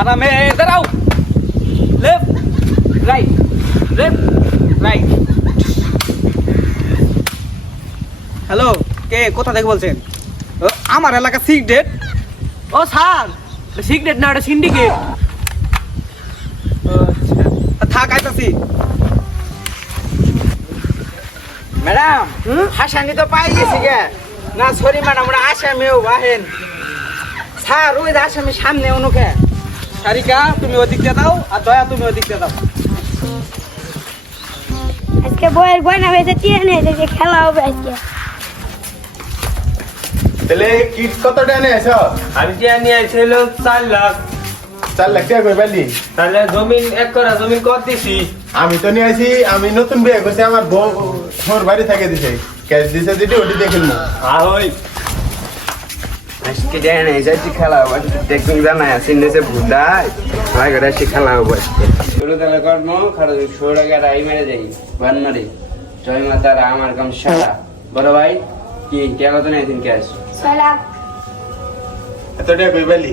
আরামে দাঁড়াও। Left right left right. Hello, কে কোথা থেকে বলছেন? আমার এলাকা সিক্রেট। ও স্যার, সিক্রেট না, এটা সিন্ডিকেট। আচ্ছা থাক, আইতাছি। ম্যাডাম হাসানি তো পাই গেছি গে না। সরি ম্যাডাম, ওরা আসামিও বাহেন স্যার, ওই আসামি সামনে অনুকে। সারিকা তুমি ওদিক দিয়ে দাও, আর দয়া তুমি ওদিক দিয়ে দাও। আজকে বইয়ের গয়না হয়েছে টিএনএ যে খেলা হবে আজকে। তাহলে কিট কত টাকা নিয়ে আসো? আমি নিয়ে আসছিল 4 লাখ। 4 লাখ টাকা কই পারলি? তাহলে জমিন 1 করা জমিন কত দিছি? আমি তো নিয়ে আসি, আমি নতুন বিয়ে করছি, আমার বউ ওর বাড়ি থেকে দিছে, ক্যাশ দিছে যেটি ওটি দেখে নিবো। ওই আজকে দেন এই যাচ্ছি খেলা হবে। টেকনিক জানা আছে নিচে ভুদাই রাইগাড়া সে খেলা হবে। শুরু তাহলে কর্ম খারাপ ষোড়া গাড়া আই মেরে যাই বান মারি। জয় মাতার আমার কাম সারা। বড় ভাই কি কে কত নিয়েছেন ক্যাশ? 6 লাখ। এত টাকা কই পারলি?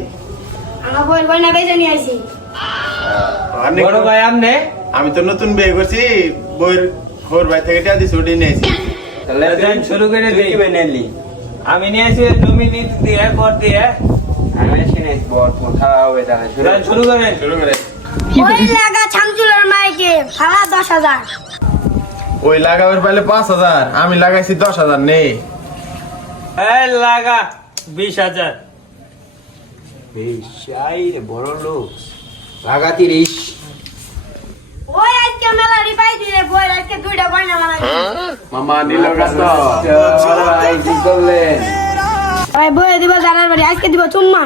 আমার বইয়ের গয়না বেচে নিয়ে আসি। অনেক- বড় ভাই আমনে আমি তো নতুন বিয়ে করছি, বউয়ের ওর বাড়ি থেকে টাকা দিছে ওটি নিয়ে আসি। তাহলে দেন শুরু করে তুই দেই। কি বানালি? আমি নিয়ে আসি জমিন দিয়ে কর দিয়ে। আমি এসে নেই বড় তোমার খাওয়া হবে তাহলে শুরু। দেন শুরু করেন। শুরু করে ওই লাগা ছামচুলের মাইকে ভাড়া 10,000। ওই লাগাবার পাইলে 5,000, আমি লাগাইছি 10,000 নেই। এই লাগা 20,000। এই শাই রে বড় লোক লাগা 30। ওই আজকে মেলা রিপাই দিলে বইয়ের আজকে 2টা গয়না বানাই। মামা নিল কত? ভাই কি করলেন? ওই বইয়ে দিব জানার বাড়ি, আজকে দিব চুম্মা।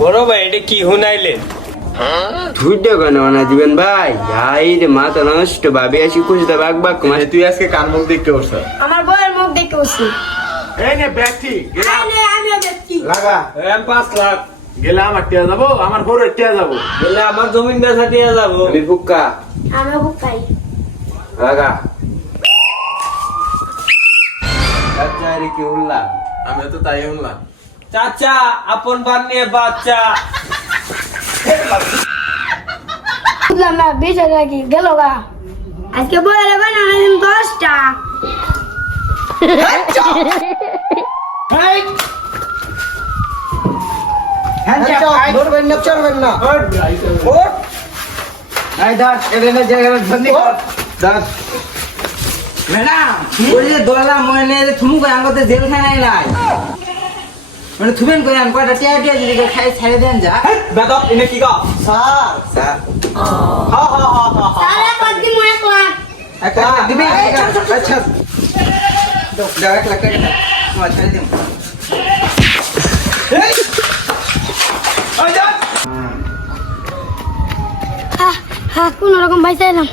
বড় ভাই এটা কি হুনাইলেন? দুইটা কেন বানা দিবেন ভাই? হাই রে মাথা নষ্ট, ভাবি আসি খুশিতে বাক বাক মাস। তুই আজকে কান মুখ দেখতে করছ? আমার বইয়ের মুখ দেখতে বসছি। এই নে ব্যক্তি আমিও দেখছি। লাগা। এম 5 লাখ। গেলে আমার টিয়া যাবো, আমার বউরের টিয়া যাবো। বলে আমার জমিন বেচা দিয়ে যাবো। আমি ফুক্কা আমিও বুকাই। লাগা। আচ্ছা রে কি উল্লা? আমি তো তাই শুনলাম। চাচা আপন বানিয়ে বাচ্চা। বুঝলাম না 20,000 কি গেল গা। আজকে বইয়ের গয়না হয়েছে 10টা। ধরবেন না, চড়বেন না। ম্যাডাম ওই যে দোলা মনে থুমু করে আঙ্গতে জেলখানায় নাই মানে থুবেন করে আন কয়টা টিয়া টিয়া যদি খাই ছেড়ে দেন যা। বেদব এনে কি গো? স্যার স্যার হা হা হা হা। সারা কত দিন 1 লাখ। একটা দিবি? আচ্ছা দাও 1 লাখ টাকা তোমার ছেড়ে দিন। কোন রকম ভাই চাইলাম।